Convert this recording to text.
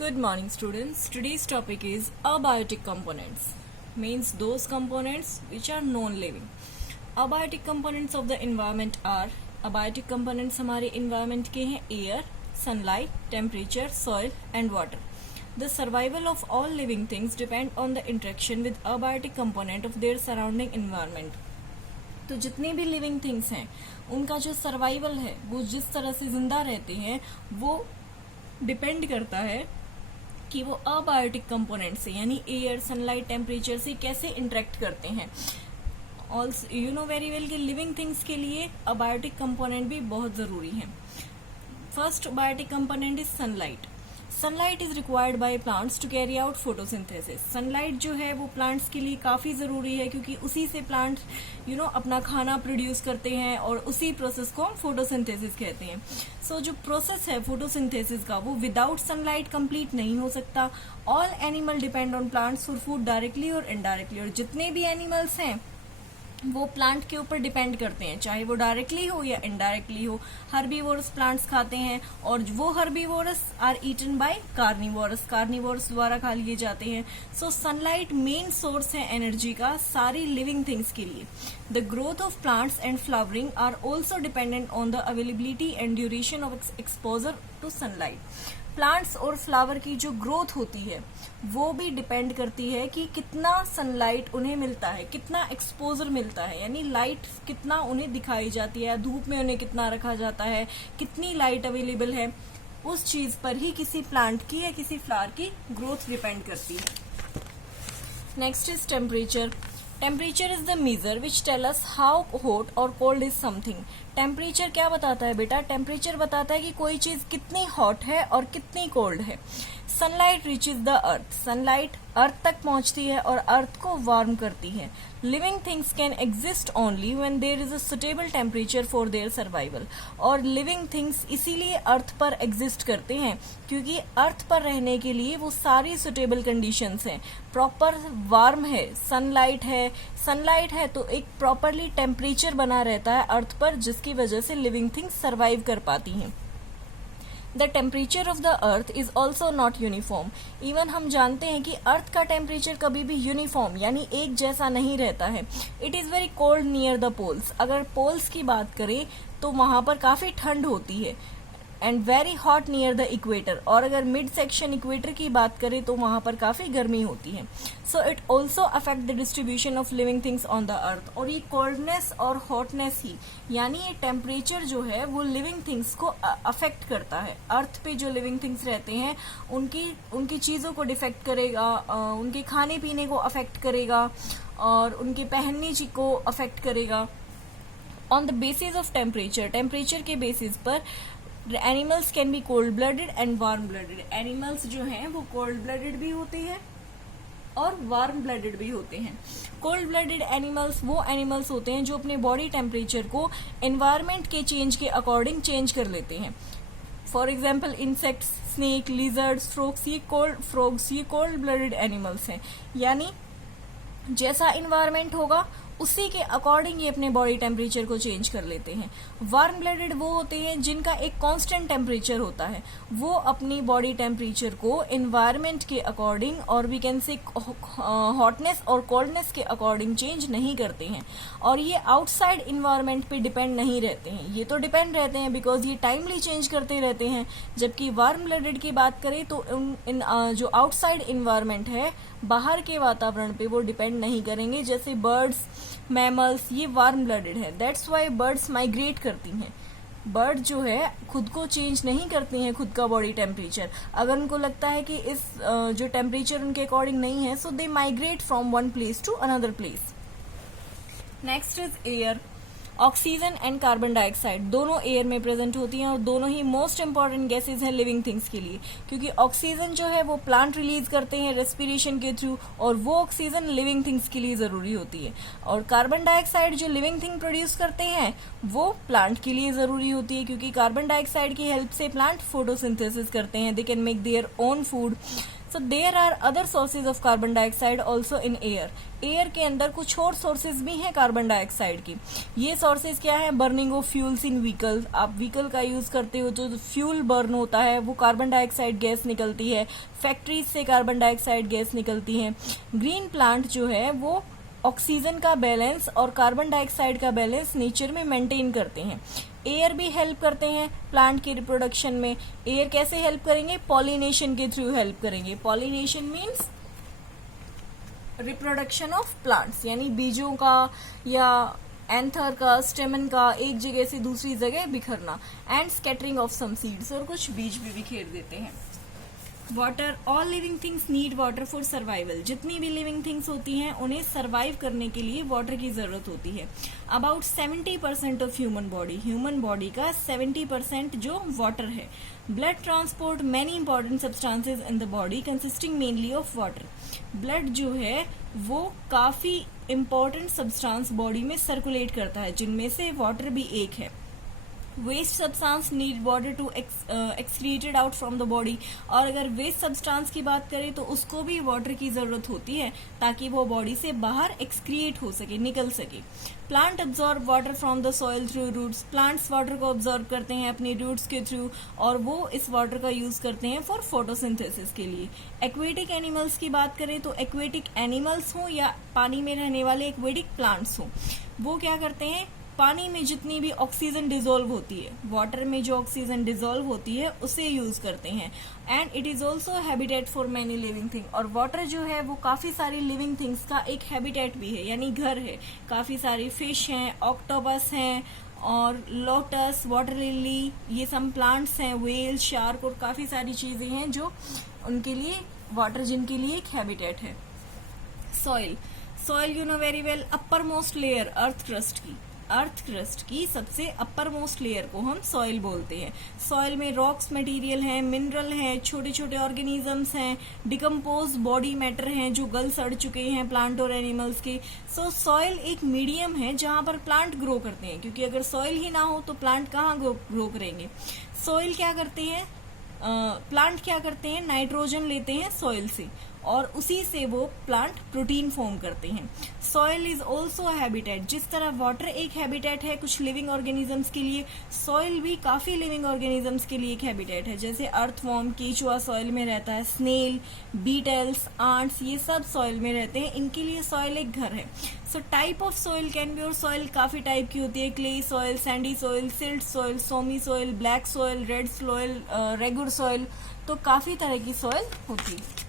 Good morning, students. Today's topic is abiotic components, means those components which are non-living. Abiotic components of the environment are abiotic components हमारे environment के हैं air, sunlight, temperature, soil and water. The survival of all living things depend on the interaction with abiotic component of their surrounding environment. तो जितनी भी living things हैं उनका जो survival है वो जिस तरह से जिंदा रहते हैं वो डिपेंड करता है कि वो अबायोटिक कंपोनेंट से यानी एयर, सनलाइट, टेम्परेचर से कैसे इंटरेक्ट करते हैं. Also you know very well कि लिविंग थिंग्स के लिए अबायोटिक कंपोनेंट भी बहुत जरूरी है. First abiotic component is sunlight. Sunlight is required by plants to carry out photosynthesis. Sunlight जो है वो प्लांट्स के लिए काफी जरूरी है क्योंकि उसी से प्लांट अपना खाना प्रोड्यूस करते हैं और उसी प्रोसेस को हम फोटोसिंथेसिस कहते हैं. सो जो प्रोसेस है फोटोसिंथेसिस का वो विदाउट सनलाइट कंप्लीट नहीं हो सकता. All animal depend on plants for food directly और इनडायरेक्टली. और जितने भी एनिमल्स हैं वो प्लांट के ऊपर डिपेंड करते हैं, चाहे वो डायरेक्टली हो या इनडायरेक्टली हो. हर्बीवोरस प्लांट्स खाते हैं और वो herbivores are eaten by carnivores. Carnivores द्वारा खा लिए जाते हैं. सो सनलाइट मेन सोर्स है एनर्जी का सारी लिविंग थिंग्स के लिए. The growth of plants and flowering are also dependent on the availability and duration of exposure to sunlight. Plants और फ्लावर की जो ग्रोथ होती है वो भी डिपेंड करती है कि कितना सनलाइट उन्हें मिलता है, कितना एक्सपोजर मिलता है, यानी लाइट कितना उन्हें दिखाई जाती है, धूप में उन्हें कितना रखा जाता है, कितनी लाइट अवेलेबल है. उस चीज पर ही किसी प्लांट की या किसी फ्लावर की ग्रोथ डिपेंड करती है. Next is temperature. Temperature is the measure which tell us how hot और कोल्ड इज समथिंग. टेम्परेचर क्या बताता है बेटा? टेम्परेचर बताता है कि कोई चीज कितनी हॉट है और कितनी कोल्ड है. Sunlight reaches the earth. Sunlight earth तक पहुंचती है और अर्थ को वार्म करती है. Living things can exist only when there is a suitable temperature for their survival. और लिविंग थिंग्स इसीलिए अर्थ पर एग्जिस्ट करते हैं क्योंकि अर्थ पर रहने के लिए वो सारी सुटेबल कंडीशंस हैं. प्रॉपर वार्म है, सनलाइट है तो एक प्रॉपरली टेम्परेचर बना रहता है अर्थ पर जिसकी वजह से लिविंग थिंग्स सर्वाइव कर पाती हैं. The temperature of the earth is also not uniform. Even हम जानते हैं कि अर्थ का टेम्परेचर कभी भी यूनिफॉर्म यानी एक जैसा नहीं रहता है. It is very cold near the poles. अगर पोल्स की बात करें तो वहां पर काफी ठंड होती है. And very hot near the equator. और अगर मिड सेक्शन इक्वेटर की बात करें तो वहां पर काफी गर्मी होती है. So it also affect the distribution of living things on the earth. और ये कोल्डनेस और हॉटनेस ही यानी ये टेम्परेचर जो है वो लिविंग थिंग्स को अफेक्ट करता है. अर्थ पे जो लिविंग थिंग्स रहते हैं उनकी चीजों को डिफेक्ट करेगा, उनके खाने पीने को अफेक्ट करेगा और उनके पहनने को अफेक्ट करेगा. On the basis of temperature के बेसिस पर animals can be cold blooded and warm blooded. Animals जो हैं वो कोल्ड ब्लडेड भी होते हैं और वार्म ब्लडेड भी होते हैं. कोल्ड ब्लडेड एनिमल्स वो एनिमल्स होते हैं जो अपने बॉडी टेम्परेचर को एनवायरमेंट के चेंज के अकॉर्डिंग चेंज कर लेते हैं. For example insects, snake, lizards, frogs ये कोल्ड ब्लडेड एनिमल्स हैं. यानी जैसा इन्वायरमेंट होगा उसी के अकॉर्डिंग ये अपने बॉडी टेम्परेचर को चेंज कर लेते हैं. वार्म ब्लडेड वो होते हैं जिनका एक कांस्टेंट टेम्परेचर होता है. वो अपनी बॉडी टेम्परेचर को एनवायरमेंट के अकॉर्डिंग और वी कैन से हॉटनेस और कोल्डनेस के अकॉर्डिंग चेंज नहीं करते हैं. और ये आउटसाइड इन्वायरमेंट पे डिपेंड नहीं रहते हैं. ये तो डिपेंड रहते हैं बिकॉज ये टाइमली चेंज करते रहते हैं. जबकि वार्म ब्लडेड की बात करें तो जो आउटसाइड इन्वायरमेंट है बाहर के वातावरण पे वो डिपेंड नहीं करेंगे. जैसे बर्ड्स, मैमल्स ये वार्म ब्लडेड है. दैट्स वाई बर्ड्स माइग्रेट करती हैं. बर्ड जो है खुद को चेंज नहीं करती हैं खुद का बॉडी टेम्परेचर. अगर उनको लगता है कि इस जो टेम्परेचर उनके अकॉर्डिंग नहीं है so they migrate from one place to another place. Next is air. Oxygen and carbon dioxide दोनों एयर में प्रेजेंट होती हैं और दोनों ही मोस्ट इंपॉर्टेंट गैसेज हैं लिविंग थिंग्स के लिए क्योंकि ऑक्सीजन जो है वो प्लांट रिलीज करते हैं रेस्पिरेशन के थ्रू और वो ऑक्सीजन लिविंग थिंग्स के लिए जरूरी होती है. और कार्बन डाइऑक्साइड जो लिविंग थिंग प्रोड्यूस करते हैं वो प्लांट के लिए जरूरी होती है क्योंकि कार्बन डाइऑक्साइड की हेल्प से प्लांट फोटोसिंथेसिस करते हैं. They can make their own food. So there are other sources of carbon dioxide also in air. Air के अंदर कुछ और सोर्सेज भी हैं कार्बन डाइऑक्साइड की। ये सोर्सेज क्या है? Burning of fuels in vehicle. आप व्हीकल का यूज करते हो, जो फ्यूल बर्न होता है वो कार्बन डाइऑक्साइड गैस निकलती है। फैक्ट्रीज से कार्बन डाइऑक्साइड गैस निकलती है। ग्रीन प्लांट जो है वो ऑक्सीजन का बैलेंस और कार्बन डाइऑक्साइड का बैलेंस नेचर में मेंटेन करते हैं। एयर भी हेल्प करते हैं प्लांट की रिप्रोडक्शन में। एयर कैसे हेल्प करेंगे? पॉलिनेशन के थ्रू हेल्प करेंगे। Pollination means reproduction of plants, यानी बीजों का या एंथर का, स्टेमन का एक जगह से दूसरी जगह बिखरना। And scattering of some seeds, और कुछ बीज भी बिखेर देते हैं। Water, all living things need water for survival. जितनी भी लिविंग थिंग्स होती हैं उन्हें सर्वाइव करने के लिए वाटर की जरूरत होती है। अबाउट 70% ऑफ ह्यूमन बॉडी का 70% जो वाटर है। Blood transport many important substances in the body consisting mainly of water. Blood जो है वो काफी इंपॉर्टेंट सब्सटेंस बॉडी में सर्कुलेट करता है, जिनमें से वाटर भी एक है। Waste substance need water to excreted out from the body. और अगर वेस्ट सब्सटेंस की बात करें तो उसको भी वाटर की जरूरत होती है ताकि वो बॉडी से बाहर एक्सक्रिएट हो सके, निकल सके। Plant absorb water from the soil through roots. Plants water को अब्जॉर्ब करते हैं अपनी रूट्स के थ्रू, और वो इस वाटर का यूज करते हैं फॉर फोटोसिंथेसिस के लिए। एक्वेटिक एनिमल्स की बात करें तो एक्वेटिक एनिमल्स हो या पानी में रहने वाले एक्वेटिक प्लांट्स हो, वो क्या करते हैं? पानी में जितनी भी ऑक्सीजन डिजोल्व होती है, वाटर में जो ऑक्सीजन डिजोल्व होती है उसे यूज करते हैं। And it is also habitat for many living thing. और वाटर जो है वो काफी सारी लिविंग थिंग्स का एक हैबिटेट भी है, यानी घर है। काफी सारी फिश हैं, ऑक्टोपस हैं, और लोटस, वाटर लिली, ये सब प्लांट्स हैं, व्हेल, शार्क, और काफी सारी चीजें हैं जो उनके लिए वाटर, जिनके लिए एक हैबिटेट है। Soil you know very well, upper most layer earth crust की सबसे अपर मोस्ट लेयर को हम सॉइल बोलते हैं। सॉइल में रॉक्स मटेरियल हैं, मिनरल हैं, छोटे छोटे ऑर्गेनिजम्स हैं, डिकम्पोज बॉडी मैटर हैं जो गल सड़ चुके हैं प्लांट और एनिमल्स के। सो सॉइल एक मीडियम है जहां पर प्लांट ग्रो करते हैं, क्योंकि अगर सॉइल ही ना हो तो प्लांट कहाँ ग्रो करेंगे। सॉइल क्या करते हैं? प्लांट क्या करते हैं? नाइट्रोजन लेते हैं सॉइल से, और उसी से वो प्लांट प्रोटीन फॉर्म करते हैं। Soil is also habitat. जिस तरह वाटर एक हैबिटेट है कुछ लिविंग ऑर्गेनिजम्स के लिए, सॉइल भी काफी लिविंग ऑर्गेनिजम्स के लिए एक हैबिटेट है। जैसे अर्थवॉर्म, केचुआ सॉइल में रहता है, स्नेल, बीटल्स, आंट्स, ये सब सॉइल में रहते हैं, इनके लिए सॉइल एक घर है। So type of soil can be, और सॉइल काफी टाइप की होती है। Clay soil, sandy soil, silt soil, loamy soil, black soil, red soil, regular soil, तो काफी तरह की सॉइल होती है।